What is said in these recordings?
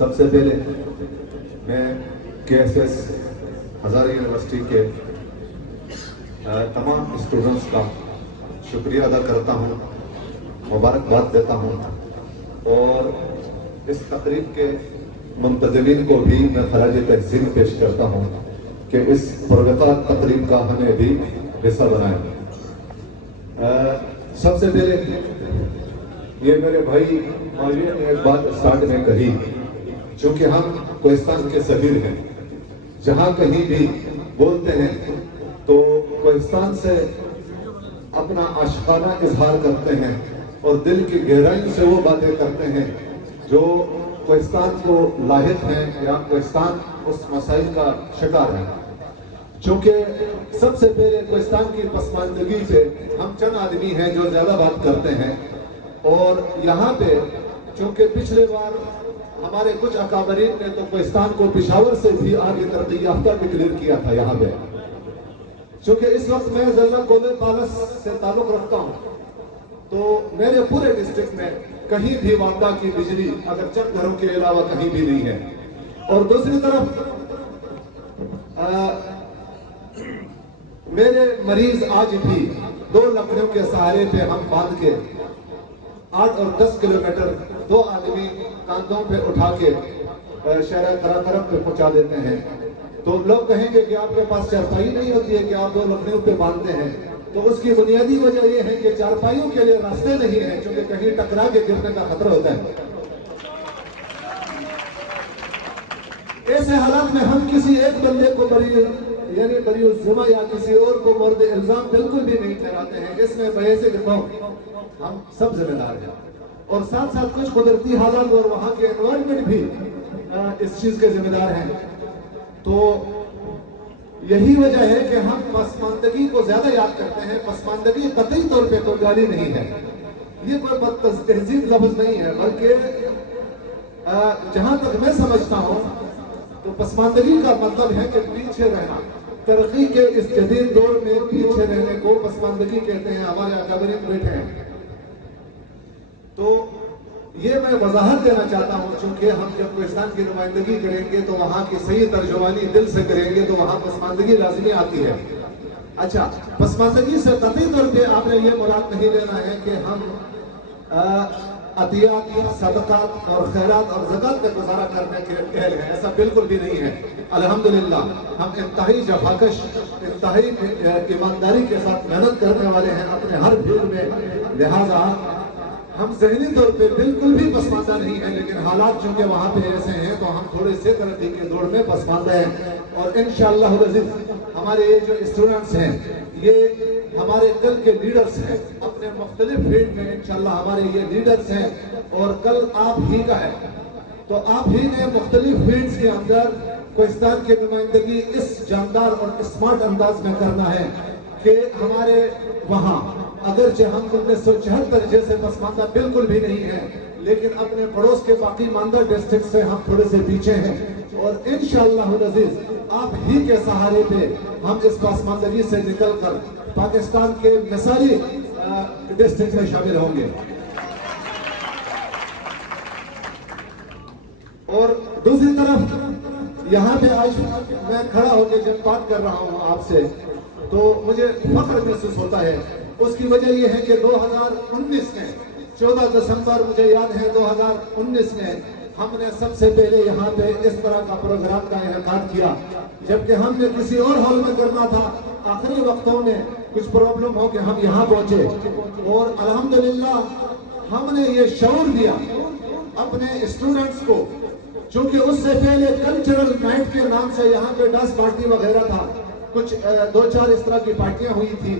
سب سے پہلے میں KSS ہزارہ یونیورسٹی کے تمام اسٹوڈنٹس کا شکریہ ادا کرتا ہوں، مبارکباد دیتا ہوں، اور اس تقریب کے منتظمین کو بھی میں خراج تحسین پیش کرتا ہوں کہ اس پروقار تقریب کا ہمیں بھی حصہ بنائیں۔ سب سے پہلے یہ میرے بھائی معاویہ نے ایک بات اسٹارٹ میں کہی، چونکہ ہم کوہستان کے سفیر ہیں، جہاں کہیں بھی بولتے ہیں تو کوہستان سے اپنا عاشقانہ اظہار کرتے ہیں اور دل کی گہرائی سے وہ باتیں کرتے ہیں جو کوہستان کو لاحق ہیں یا کوہستان اس مسائل کا شکار ہے۔ چونکہ سب سے پہلے کوہستان کی پسماندگی پہ ہم چند آدمی ہیں جو زیادہ بات کرتے ہیں، اور یہاں پہ چونکہ پچھلے بار ہمارے کچھ اکابرین نے تو کوہستان کو پشاور سے بھی آگے ترقی یافتہ ڈکلیئر کیا تھا یہاں پہ۔ چونکہ اس وقت میں ضلع کولے پالس سے تعلق رکھتا ہوں، تو میرے پورے ڈسٹرکٹ میں کہیں بھی وابڈا کی بجلی اگر چند گھروں کے علاوہ کہیں بھی نہیں ہے۔ اور دوسری طرف میرے مریض آج بھی 2 لکڑیوں کے سہارے پہ ہم باندھ کے 8 اور 10 کلومیٹر 2 آدمی کاندھوں پہ اٹھا کے شہر قراقرم پہ پہنچا دیتے ہیں۔ تو لوگ کہیں گے کہ آپ کے پاس چارپائی نہیں ہوتی ہے کہ آپ 2 لکڑیوں پہ باندھتے ہیں، تو اس کی بنیادی وجہ یہ ہے کہ چارپائیوں کے لیے راستے نہیں ہیں، کیونکہ کہیں ٹکرا کے گرنے کا خطرہ ہوتا ہے۔ ایسے حالات میں ہم کسی ایک بندے کو بری الذمہ یا کسی اور کو مورد الزام بالکل بھی نہیں ٹھہراتے ہیں۔ اس میں بحیث قوم ہم سب ذمہ دار ہیں، اور ساتھ ساتھ کچھ قدرتی حالات اور وہاں کے انوائرمنٹ بھی اس چیز کے ذمہ دار ہیں۔ تو یہی وجہ ہے کہ ہم پسماندگی کو زیادہ یاد کرتے ہیں۔ پسماندگی قطعی طور پہ کوئی گالی نہیں ہے، یہ کوئی بد تہذیب لفظ نہیں ہے، بلکہ جہاں تک میں سمجھتا ہوں تو پسماندگی کا مطلب ہے کہ پیچھے رہنا۔ ترقی کے اس جدید دور میں پیچھے رہنے کو پسماندگی کہتے ہیں۔ ہمارے اکابرین بیٹھے ہیں، تو یہ میں وضاحت دینا چاہتا ہوں، چونکہ ہم جب کوہستان کی نمائندگی کریں گے تو وہاں کی صحیح ترجمانی دل سے کریں گے تو وہاں پسماندگی لازمی آتی ہے۔ اچھا، پسماندگی سے قطعی طور پہ آپ نے یہ مراد نہیں لینا ہے کہ ہم عطیات، صدقات اور خیرات اور زکوٰۃ کا گزارا کرنے کے اہل ہیں، ایسا بالکل بھی نہیں ہے۔ الحمدللہ ہم انتہائی جفاکش، انتہائی ایمانداری کے ساتھ محنت کرنے والے ہیں اپنے ہر بھیڑ میں، لہٰذا ہم ذہنی طور پہ بالکل بھی پسماندہ نہیں ہیں، لیکن حالات چونکہ وہاں پہ ایسے ہیں تو ہم تھوڑے سے ترقی کے دوڑ میں پسماندہ ہیں۔ اور انشاءاللہ العزیز ہمارے یہ جو اسٹوڈنٹس ہیں یہ ہمارے کل کے لیڈرز ہیں، اپنے مختلف فیلڈ میں انشاءاللہ ہمارے یہ لیڈرز ہیں، اور کل آپ ہی کا ہے، تو آپ ہی نے مختلف فیلڈز کے اندر کوہستان کی نمائندگی اس جاندار اور اسمارٹ انداز میں کرنا ہے کہ ہمارے وہاں اگرچہ ہم 1974 جیسے پسماندہ بالکل بھی نہیں ہیں، لیکن اپنے پڑوس کے باقی ماندہ ڈسٹرکٹ سے ہم تھوڑے سے پیچھے ہیں، اور انشاءاللہ العزیز آپ ہی کے سہارے پہ ہم اس پسماندگی سے نکل کر پاکستان کے مثالی ڈسٹرکٹ میں شامل ہوں گے۔ اور دوسری طرف یہاں پہ آج میں کھڑا ہو کے جب بات کر رہا ہوں آپ سے تو مجھے فخر محسوس ہوتا ہے۔ اس کی وجہ یہ ہے کہ 2019 میں 14 دسمبر مجھے یاد ہے 2019 میں ہم نے سب سے پہلے یہاں پہ اس طرح کا پروگرام کا انعقاد کیا، جبکہ ہم نے کسی اور ہال میں کرنا تھا۔ آخری وقتوں میں کچھ پرابلم ہو کہ ہم یہاں پہنچے، اور الحمدللہ ہم نے یہ شعور دیا اپنے اسٹوڈنٹس کو، چونکہ اس سے پہلے کلچرل نائٹ کے نام سے یہاں پہ ڈانس پارٹی وغیرہ تھا، کچھ 2-4 اس طرح کی پارٹیاں ہوئی تھی،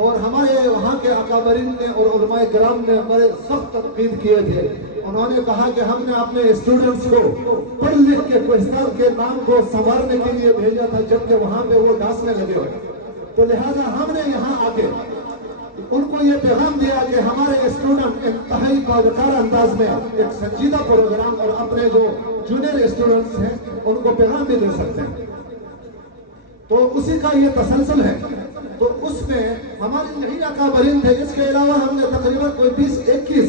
اور ہمارے وہاں کے اکابرین نے اور علماء کرام نے ہمارے سخت تنقید کیے تھے۔ انہوں نے کہا کہ ہم نے اپنے اسٹوڈنٹس کو پڑھ لکھ کے کوہستان کے نام کو سنوارنے کے لیے بھیجا تھا، جبکہ وہاں پہ وہ ڈانس میں لگے ہوئے، تو لہٰذا ہم نے یہاں آ کے ان کو یہ پیغام دیا کہ ہمارے اسٹوڈنٹ انتہائی باوقار انداز میں ایک سنجیدہ پروگرام، اور اپنے جو جونیئر اسٹوڈنٹس ہیں ان کو پیغام بھی دے سکتے ہیں، تو اسی کا یہ تسلسل ہے۔ تو اس میں ہمارے یہی اکابرین تھے، اس کے علاوہ ہم نے تقریباً کوئی 20-21